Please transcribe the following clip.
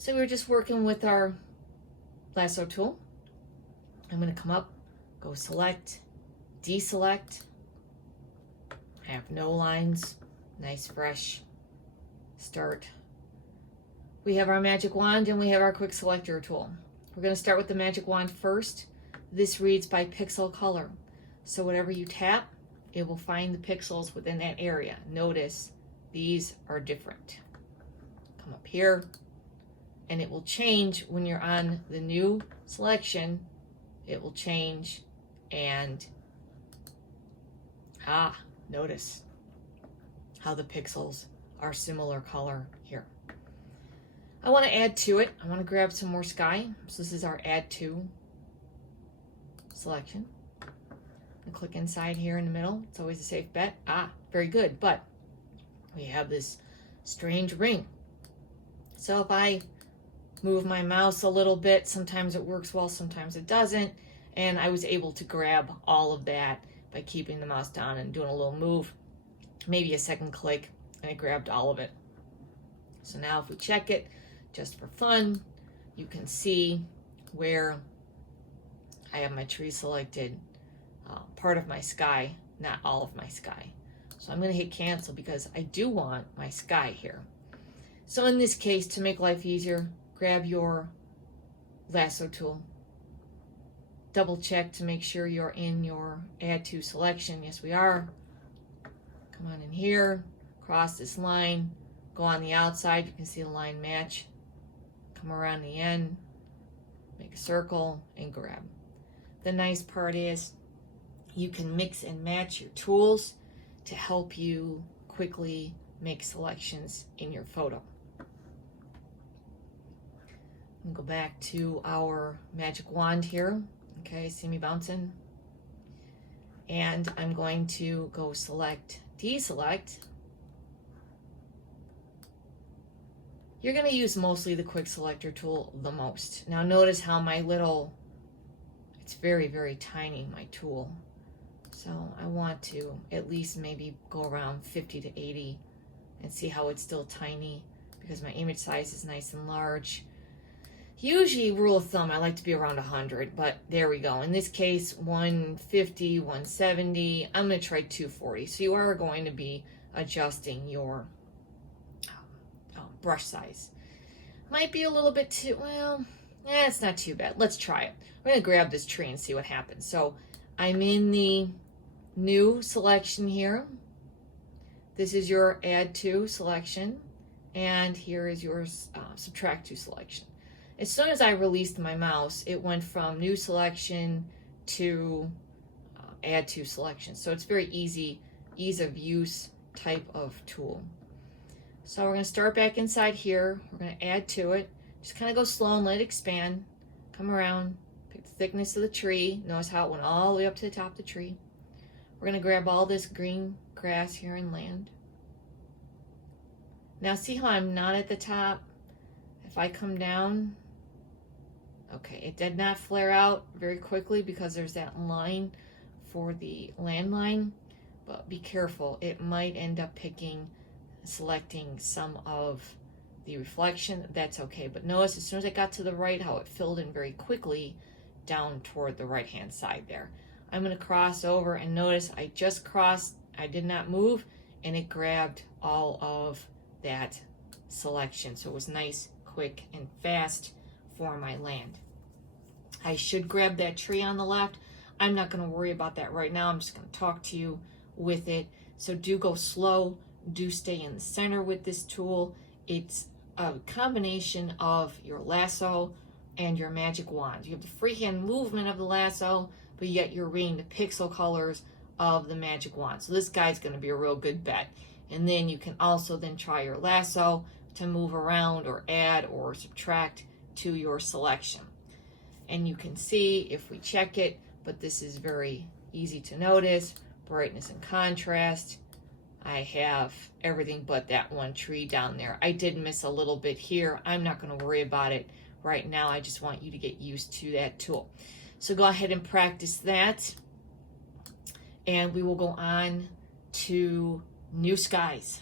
So we're just working with our lasso tool. I'm going to come up, go select, deselect. I have no lines, nice fresh start. We have our magic wand and we have our quick selector tool. We're going to start with the magic wand first. This reads by pixel color. So whatever you tap, it will find the pixels within that area. Notice these are different. Come up here and it will change when you're on the new selection. It will change and notice how the pixels are similar color here. I want to add to it. I want to grab some more sky. So this is our add to selection. And click inside here in the middle. It's always a safe bet. Very good. But we have this strange ring. So if I move my mouse a little bit, sometimes it works well, sometimes it doesn't. And I was able to grab all of that by keeping the mouse down and doing a little move, maybe a second click, and I grabbed all of it. So now if we check it, just for fun, you can see where I have my tree selected, part of my sky, not all of my sky. So I'm going to hit cancel because I do want my sky here. So in this case, to make life easier, grab your lasso tool, double check to make sure you're in your add to selection. Yes, we are. Come on in here, cross this line, go on the outside. You can see the line match. Come around the end, make a circle, and grab. The nice part is you can mix and match your tools to help you quickly make selections in your photo. And go back to our magic wand here. Okay, see me bouncing? And I'm going to go select, deselect. You're going to use mostly the quick selector tool the most. Now notice how my little, it's very, very tiny, my tool. So I want to at least maybe go around 50 to 80 and see how it's still tiny because my image size is nice and large. Usually, rule of thumb, I like to be around 100, but there we go. In this case, 150, 170. I'm going to try 240. So you are going to be adjusting your brush size. Might be a little bit too, well, it's not too bad. Let's try it. We're going to grab this tree and see what happens. So I'm in the new selection here. This is your add to selection. And here is your subtract to selection. As soon as I released my mouse, it went from new selection to add to selection. So it's very easy, ease of use type of tool. So we're going to start back inside here. We're going to add to it. Just kind of go slow and let it expand. Come around, pick the thickness of the tree. Notice how it went all the way up to the top of the tree. We're going to grab all this green grass here and land. Now see how I'm not at the top? If I come down, okay, it did not flare out very quickly because there's that line for the landline, but be careful. It might end up selecting some of the reflection. That's okay, but notice as soon as I got to the right, how it filled in very quickly down toward the right-hand side there. I'm going to cross over and notice I just crossed, I did not move, and it grabbed all of that selection. So it was nice, quick, and fast for my land. I should grab that tree on the left. I'm not going to worry about that right now. I'm just going to talk to you with it. So do go slow. Do stay in the center with this tool. It's a combination of your lasso and your magic wand. You have the freehand movement of the lasso, but yet you're reading the pixel colors of the magic wand. So this guy's going to be a real good bet. And then you can also then try your lasso to move around or add or subtract to your selection. And you can see if we check it, but this is very easy to notice. Brightness and contrast. I have everything but that one tree down there. I did miss a little bit here. I'm not going to worry about it right now. I just want you to get used to that tool. So go ahead and practice that. And we will go on to new skies.